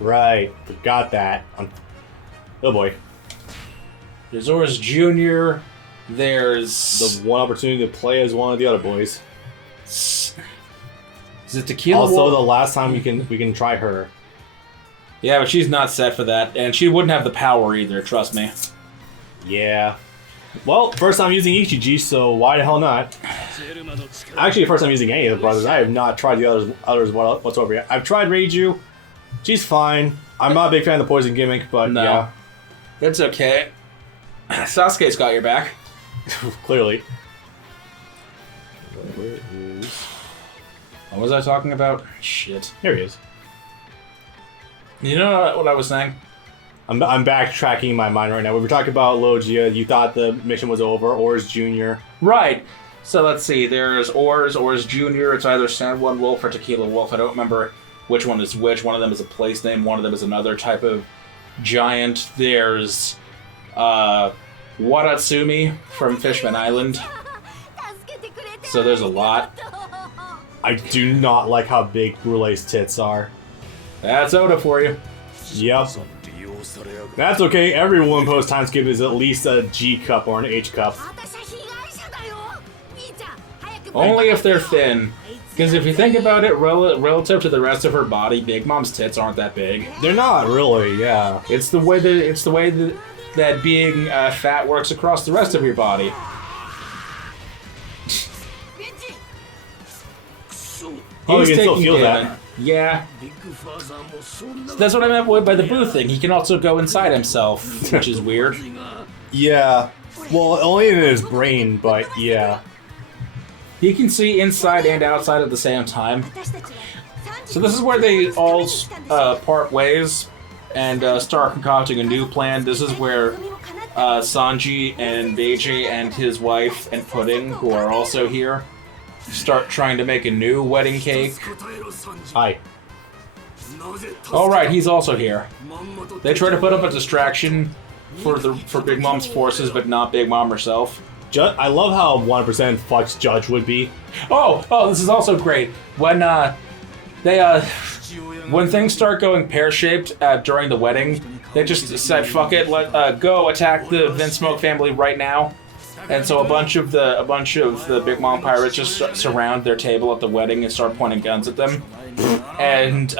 Right, forgot that. Oh boy. There's Oris Jr., there's... The one opportunity to play as one of the other boys. Is it Tequila Also, Wolf? the last time we can try her. Yeah, but she's not set for that, and she wouldn't have the power either, trust me. Yeah. Well, first time using Ichiji, so why the hell not? Actually, first time using any of the brothers. I have not tried the others whatsoever yet. I've tried Reiju. She's fine. I'm not a big fan of the poison gimmick, but No. yeah. It's okay. Sasuke's got your back. Clearly. What was I talking about? Shit. Here he is. You know what I was saying? I'm backtracking my mind right now. We were talking about Logia. You thought the mission was over. Oris Jr. Right. So let's see. There's Oris Jr. It's either San Juan Wolf or Tequila Wolf. I don't remember which one is which. One of them is a place name. One of them is another type of giant. There's Watatsumi from Fishman Island. So there's a lot. I do not like how big Brule's tits are. That's Oda for you. Yep. That's okay. Everyone post-timeskip is at least a G cup or an H cup. Only if they're thin. Because if you think about it, relative to the rest of her body, Big Mom's tits aren't that big. They're not really, yeah. It's the way that being fat works across the rest of your body. Oh, He's you can still taking feel Gammon. that. Yeah. That's what I meant by the Boo thing. He can also go inside himself, which is weird. Yeah. Well, only in his brain, but yeah. He can see inside and outside at the same time. So this is where they all part ways and start concocting a new plan. This is where Sanji and Beiji and his wife and Pudding, who are also here, start trying to make a new wedding cake. Hi. Oh right, he's also here. They try to put up a distraction for Big Mom's forces, but not Big Mom herself. I love how 1% fucks Judge would be. Oh, this is also great. When when things start going pear-shaped during the wedding, they just said, "Fuck it, let go attack the Vinsmoke family right now." And so a bunch of the Big Mom pirates just surround their table at the wedding and start pointing guns at them. And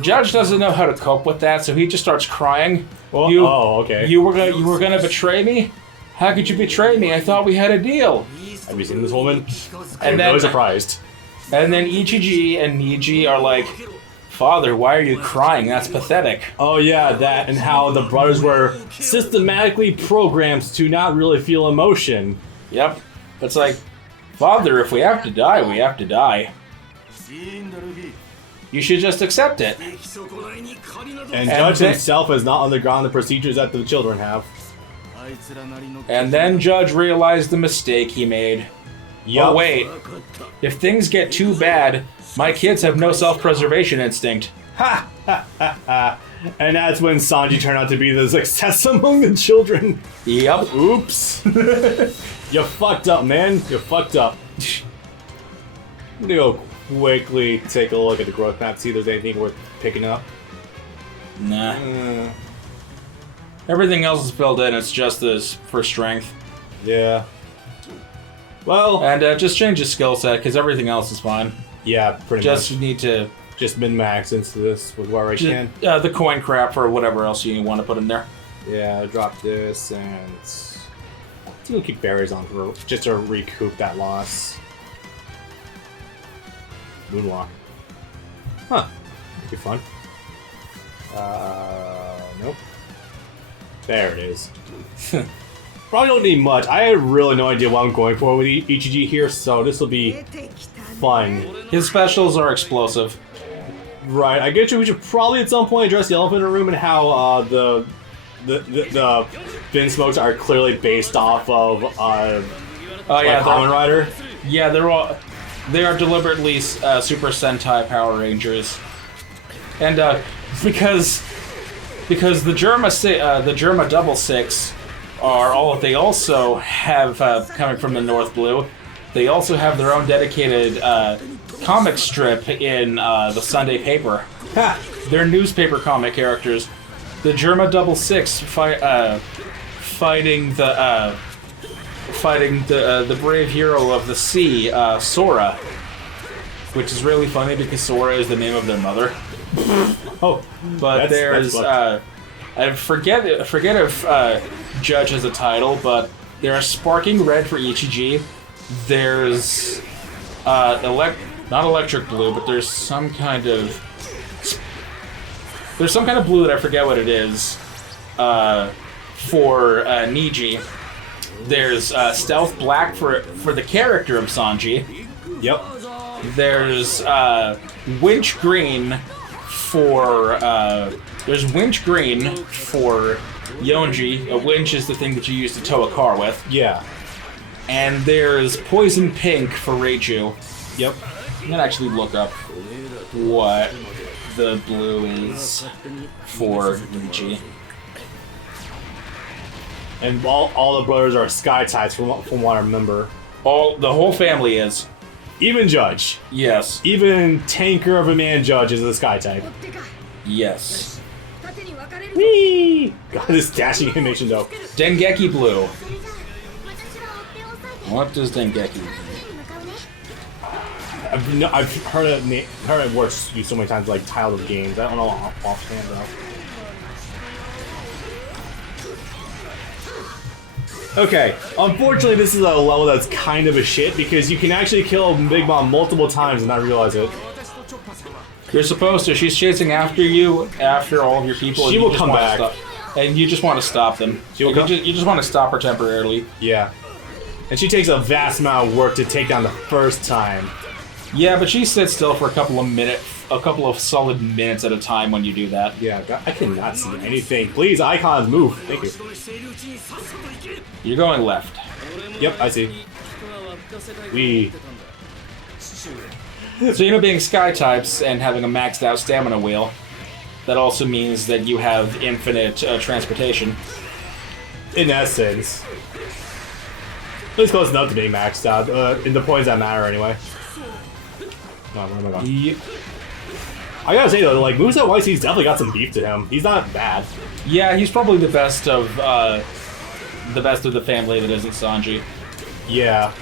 Judge doesn't know how to cope with that, so he just starts crying. Well, okay. You were gonna betray me? How could you betray me? I thought we had a deal. Have you seen this woman? And I'm then really surprised. And then Ichiji and Niji are like, "Father, why are you crying? That's pathetic." Oh yeah, that and how the brothers were systematically programmed to not really feel emotion. Yep. It's like, "Father, if we have to die, we have to die. You should just accept it." And Judge himself has not undergone the procedures that the children have. And then Judge realized the mistake he made. Yup. Oh wait, if things get too bad, my kids have no self-preservation instinct. Ha! Ha! Ha! Ha! And that's when Sanji turned out to be the success among the children. Yep. Oops. You fucked up, man. You fucked up. I'm gonna go quickly take a look at the growth map, see if there's anything worth picking up. Nah. Everything else is filled in, it's just this for strength. Yeah. Well... And just change the skill set, because everything else is fine. Yeah, pretty much. Just need to... Just min-max into this with where I can. The coin crap or whatever else you want to put in there. Yeah, drop this and... I'm gonna keep berries on for just to recoup that loss. Moonwalk. Huh. That'd be fun. Nope. There it is. Probably don't need much. I have really no idea what I'm going for with Ichiji here, so this will be fun. His specials are explosive. Right, I get you. We should probably at some point address the elephant in the room and how the Vinsmokes are clearly based off of Kamen Rider. Yeah, they are deliberately Super Sentai Power Rangers, and because the Germa Double Six they also have coming from the North Blue. They also have their own dedicated comic strip in the Sunday paper. Ha! They're newspaper comic characters. The Germa 66 fighting the brave hero of the sea, Sora, which is really funny because Sora is the name of their mother. Oh, but there's I forget if Judge has a title, but there's Sparking Red for Ichiji. There's not Electric Blue, but there's some kind of blue that I forget what it is for Niji. There's Stealth Black for the character of Sanji. Yep. There's Winch Green for Yonji. A winch is the thing that you use to tow a car with. Yeah. And there's Poison Pink for Reiju. Yep. I'm gonna actually look up what the blue is for Niji. And all the brothers are sky types from what I remember. The whole family is. Even Judge. Yes. Even Tanker of a Man Judge is a sky type. Yes. Whee! God, this dashing animation though. Dengeki Blue. What does Dengeki mean? I've heard it words used so many times, like title of games. I don't know offhand though. Okay, unfortunately this is a level that's kind of a shit because you can actually kill Big Mom multiple times and not realize it. You're supposed to. She's chasing after you, after all of your people. She will come back. And you just want to stop them. You just want to stop her temporarily. Yeah. And she takes a vast amount of work to take down the first time. Yeah, but she sits still for a couple of solid minutes at a time when you do that. Yeah, I cannot see anything. Please, icons, move. Thank you. You're going left. Yep, I see. So, being sky types and having a maxed out stamina wheel, that also means that you have infinite transportation. In essence. It's close enough to being maxed out, in the points that matter anyway. Oh, where am I going? Yep. I gotta say though, like, Moveset Wise, he's definitely got some beef to him. He's not bad. Yeah, he's probably the best of the family that isn't Sanji. Yeah.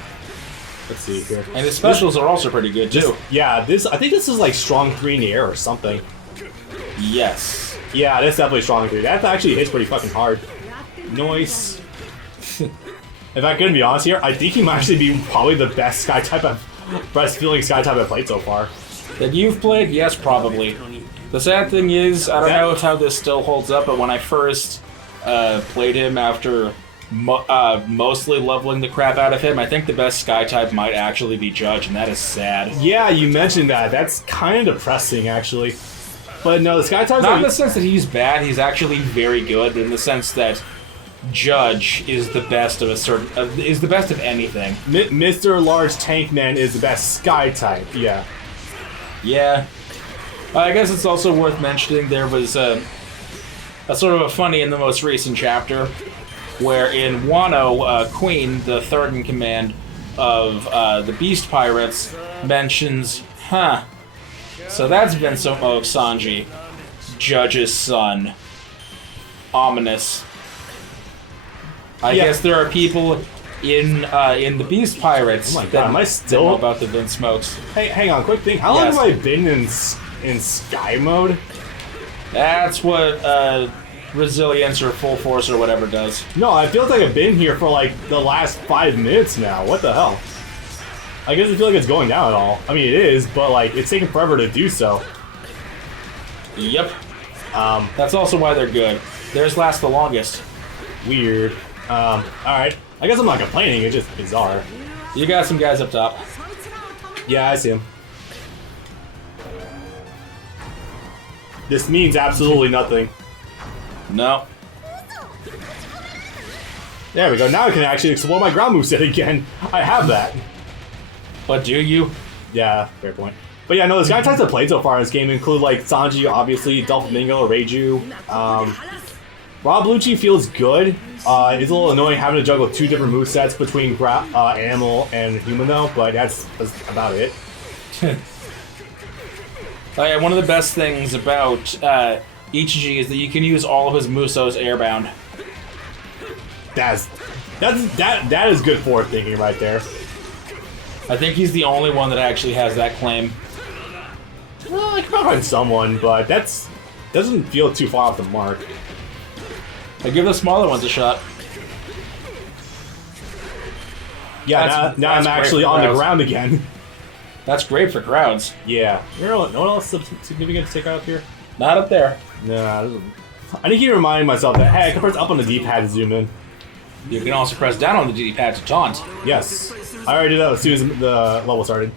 Let's see here. And his specials are also pretty good too. I think this is like strong 3 in the air or something. Yes. Yeah, that's definitely strong 3. That actually hits pretty fucking hard. Noise. If I'm gonna be honest here, I think he might actually be probably the best feeling sky type I've played so far. That you've played? Yes, probably. The sad thing is, I don't know how this still holds up, but when I first played him after mostly leveling the crap out of him, I think the best sky type might actually be Judge, and that is sad. Yeah, you mentioned that. That's kind of depressing, actually. But no, the sky type. Not in the sense that he's bad, he's actually very good, but in the sense that Judge is the best of is the best of anything. Mr. Large Tank Man is the best sky type. Yeah. Yeah. I guess it's also worth mentioning there was a sort of a funny in the most recent chapter, where in Wano, Queen, the third in command of the Beast Pirates, mentions, so that's Vincent Sanji, Judge's son. Ominous. I guess there are people in the Beast Pirates that am I still know about the Vince Smokes. Hey, hang on, quick thing. How long have I been in Sky mode? That's what Resilience or Full Force or whatever does. No, I feel like I've been here for like the last 5 minutes now. What the hell? I guess I feel like it's going down at all. I mean, it is, but like it's taking forever to do so. Yep. That's also why they're good. Theirs last the longest. Weird. Alright. I guess I'm not complaining, it's just bizarre. You got some guys up top. Yeah, I see him. This means absolutely nothing. No. There we go, now I can actually explore my ground moveset again. I have that. But do you? Yeah, fair point. But yeah, no, the sky types I've played so far in this game include like Sanji, obviously, Doflamingo, Reiju. Rob Lucci feels good. It's a little annoying having to juggle 2 different movesets between animal and human though, but that's about it. One of the best things about Ichiji is that you can use all of his Musos airbound. That is good forward thinking right there. I think he's the only one that actually has that claim. Well, I could probably find someone, but doesn't feel too far off the mark. I give the smaller ones a shot. Yeah, now I'm actually on the ground again. That's great for crowds. Yeah. No one else significant to take out up here? Not up there. No. I need to keep reminding myself that, hey, I can press up on the D-pad to zoom in. You can also press down on the D-pad to taunt. Yes. I already did that as soon as the level started.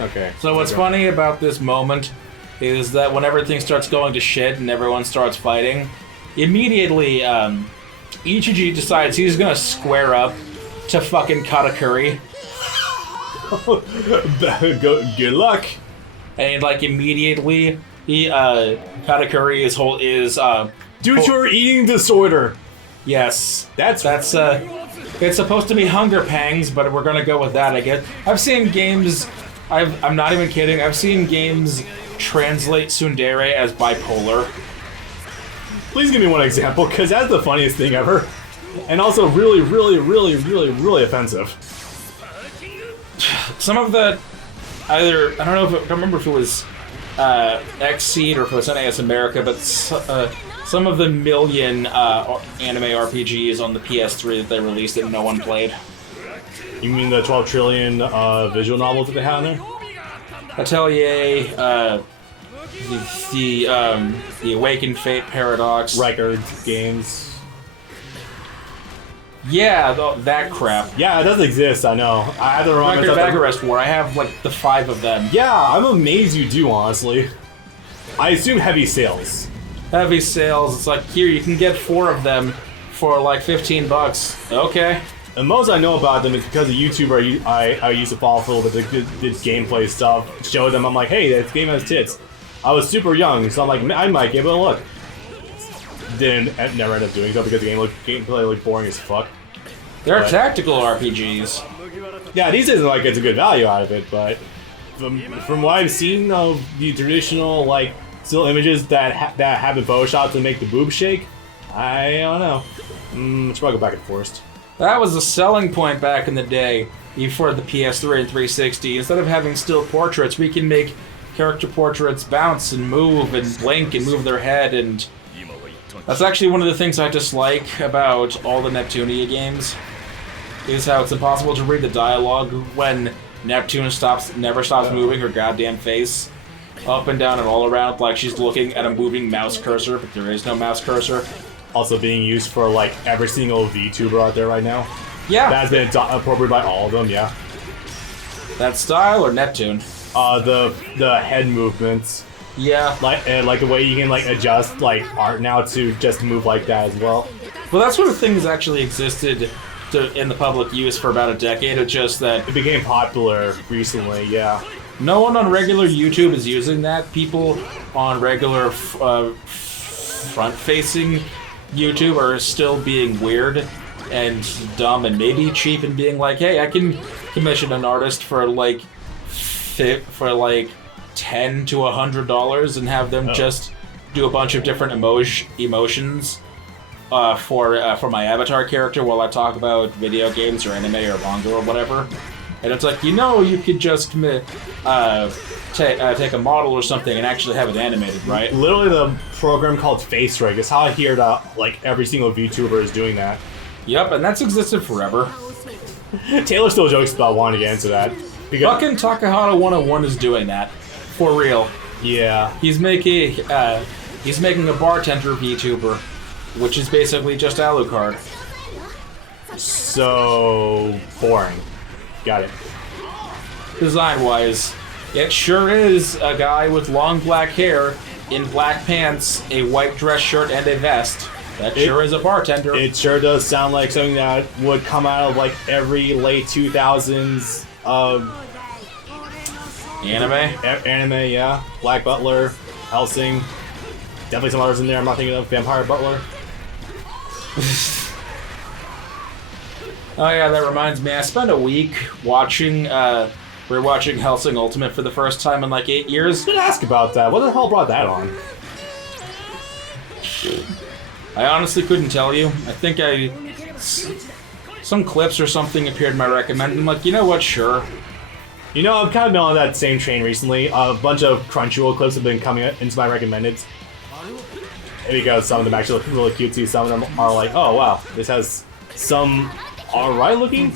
Okay. So what's funny about this moment is that when everything starts going to shit and everyone starts fighting, immediately Ichiji decides he's gonna square up to fucking Katakuri. Good luck. And like immediately Katakuri is due to her eating disorder. Yes. That's it's supposed to be hunger pangs, but we're gonna go with that, I guess. I've seen games, I'm not even kidding, I've seen games translate tsundere as bipolar. Please give me one example, because that's the funniest thing ever. And also really, really, really, really, really offensive. Some of the, I don't know if I remember if it was Xseed or if it was NAS America, but some of the million anime RPGs on the PS3 that they released that no one played. You mean the 12 trillion visual novels that they have in there? Atelier, the Awakened Fate Paradox. Record games. Yeah, that crap. Yeah, it does exist, I know. I have to remind Record of myself. Agarest War, I have like the 5 of them. Yeah, I'm amazed you do, honestly. I assume heavy sales. Heavy sales, it's like, here, you can get 4 of them for like $15. Okay. And most I know about them is because a YouTuber I used to follow for a little bit that did gameplay stuff. Showed them, I'm like, hey, this game has tits. I was super young, so I'm like, I might give it a look. Didn't never end up doing so because the gameplay looked boring as fuck. They're tactical RPGs. Yeah, these days like it's a good value out of it, but from what I've seen of the traditional like still images that have been photoshopped to make the boobs shake, I don't know. Let's probably go back and forth. That was a selling point back in the day, before the PS3 and 360. Instead of having still portraits, we can make character portraits bounce and move and blink and move their head, and that's actually one of the things I dislike about all the Neptunia games, is how it's impossible to read the dialogue when Neptune never stops moving her goddamn face up and down and all around like she's looking at a moving mouse cursor, but there is no mouse cursor. Also being used for like every single VTuber out there right now. Yeah. That's been appropriated by all of them, yeah. That style or Neptune? The head movements. Yeah. Like the way you can like adjust like art now to just move like that as well. Well, that sort of thing has actually existed in the public use for about a decade. It's just that it became popular recently, yeah. No one on regular YouTube is using that. People on regular front-facing YouTube are still being weird and dumb and maybe cheap and being like, hey, I can commission an artist for like $10 to $100 and have them just do a bunch of different emotions for my avatar character while I talk about video games or anime or manga or whatever. And it's like, you could just take a model or something and actually have it animated, right? Literally the program called Face Rig is how I hear that like every single VTuber is doing that. Yep, and that's existed forever. Taylor still jokes about wanting to get into that. Fucking Takahata 101 is doing that. For real. Yeah. He's making a bartender VTuber, which is basically just Alucard. So boring. Got it. Design-wise, it sure is a guy with long black hair, in black pants, a white dress shirt, and a vest. That sure is a bartender. It sure does sound like something that would come out of like every late 2000s anime, yeah. Black Butler, Hellsing. Definitely some others in there I'm not thinking of. Vampire Butler. Oh yeah, that reminds me. I spent a week watching rewatching Hellsing Ultimate for the first time in like 8 years. I was gonna ask about that. What the hell brought that on? I honestly couldn't tell you. I think some clips or something appeared in my recommended. I'm like, you know what? Sure. You know, I've kind of been on that same train recently. A bunch of Crunchyroll clips have been coming into my recommended. Because some of them actually look really cutesy. Some of them are like, oh wow, this has some alright looking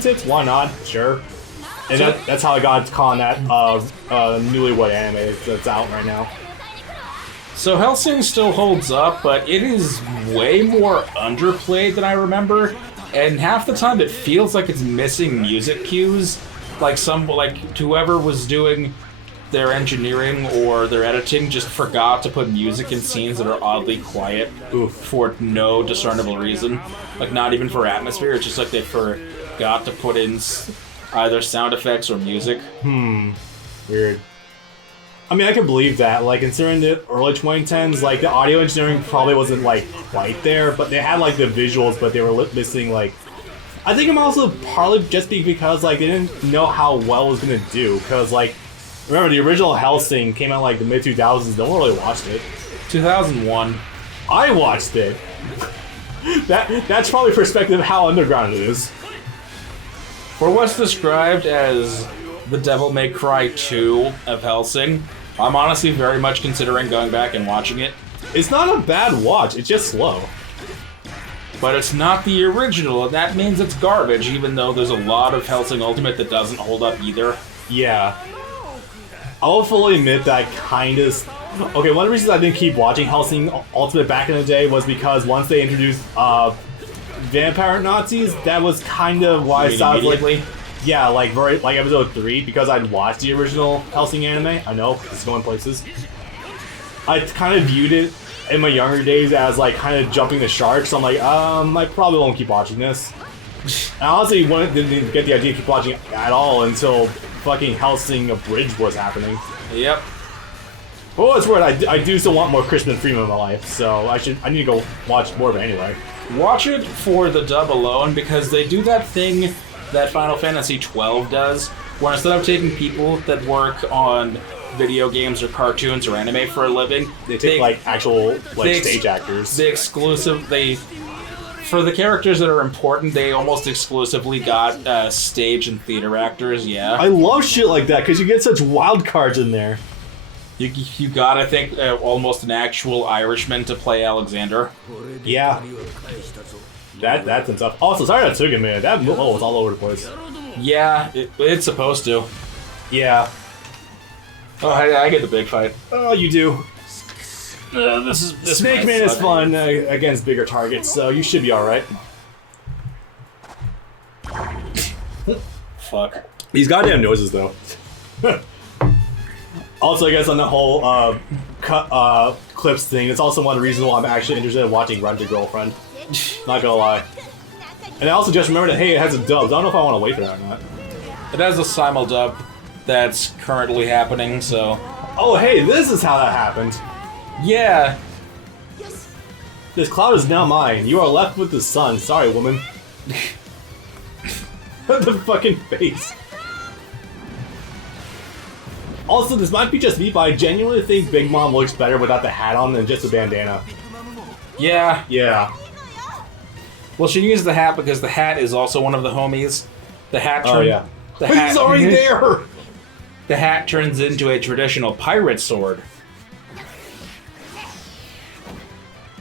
tits. Why not? Sure. And that's how I got calling that newlywed anime that's out right now. So Hellsing still holds up, but it is way more underplayed than I remember, and half the time it feels like it's missing music cues. Like whoever was doing their engineering or their editing just forgot to put music in scenes that are oddly quiet for no discernible reason. Like not even for atmosphere, it's just like they forgot to put in either sound effects or music. Weird. I mean, I can believe that. Like, considering the early 2010s, like, the audio engineering probably wasn't, like, quite there, but they had, like, the visuals, but they were missing, like... I think I'm also partly just because, like, they didn't know how well it was gonna do, because, like, remember, the original Hellsing came out, like, the mid-2000s, no one really watched it. 2001. I watched it! That's probably perspective of how underground it is. For what's described as the Devil May Cry 2 of Hellsing, I'm honestly very much considering going back and watching it. It's not a bad watch, it's just slow. But it's not the original, and that means it's garbage, even though there's a lot of Hellsing Ultimate that doesn't hold up either. Yeah. I'll fully admit that kind of... Okay, one of the reasons I didn't keep watching Hellsing Ultimate back in the day was because once they introduced vampire Nazis, that was kind of why I stopped like... Yeah, like episode 3, because I'd watched the original Hellsing anime. I know, it's going places. I kind of viewed it in my younger days as like kind of jumping the shark, so I'm like, I probably won't keep watching this. I honestly didn't get the idea to keep watching it at all until fucking Hellsing Abridged was happening. Yep. Well, it's weird. I do still want more Crispin Freeman in my life, so I need to go watch more of it anyway. Watch it for the dub alone, because they do that thing that Final Fantasy XII does, where instead of taking people that work on video games or cartoons or anime for a living, they take like actual stage actors. For the characters that are important, they almost exclusively got stage and theater actors. Yeah, I love shit like that because you get such wild cards in there. You got, I think, almost an actual Irishman to play Alexander. Yeah. That's tough. Also, sorry that took a minute. That was all over the place. Yeah, it's supposed to. Yeah. Oh, I get the big fight. Oh, you do. This Snake Man is fun against bigger targets, so you should be alright. Fuck. These goddamn noises, though. Also, I guess on the whole clips thing, it's also one of the reasons why I'm actually interested in watching Run to Girlfriend. Not gonna lie. And I also just remembered that, hey, it has a dub. I don't know if I want to wait for that or not. It has a simul dub that's currently happening, so... Oh, hey, this is how that happened. Yeah. This cloud is now mine. You are left with the sun. Sorry, woman. The fucking face. Also, this might be just me, but I genuinely think Big Mom looks better without the hat on than just a bandana. Yeah. Yeah. Well, she used the hat because the hat is also one of the homies. The hat Oh, yeah. He's already there! The hat turns into a traditional pirate sword.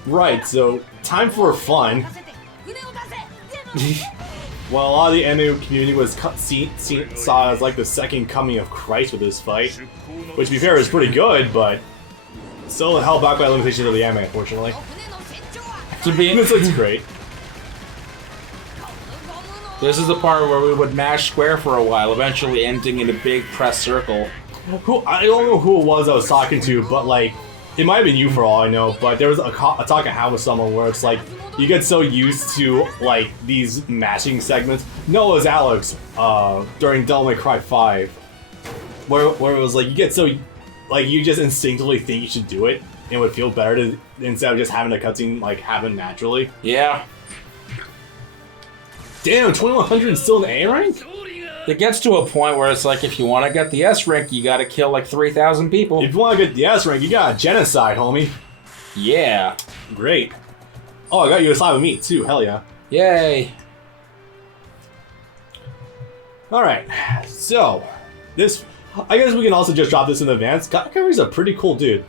Right, so time for fun. Well, a lot of the anime community was saw as like the second coming of Christ with this fight, which to be fair is pretty good, but still held back by limitations of the anime, unfortunately. This looks great. This is the part where we would mash square for a while, eventually ending in a big press circle. I don't know who it was I was talking to, but like, it might have been you for all I know, but there was a talk I had with someone where it's like, you get so used to like these mashing segments. No, it was Alex during Devil May Cry 5, where it was like you get so like you just instinctively think you should do it, and it would feel better to instead of just having a cutscene like happen naturally. Yeah. Damn, 2100 is still in the A rank? It gets to a point where it's like, if you want to get the S rank, you got to kill like 3,000 people. If you want to get the S rank, you got genocide, homie. Yeah. Great. Oh, I got you a side with me too. Hell yeah. Yay. Alright, so, this, I guess we can also just drop this in advance. Katakuri's a pretty cool dude.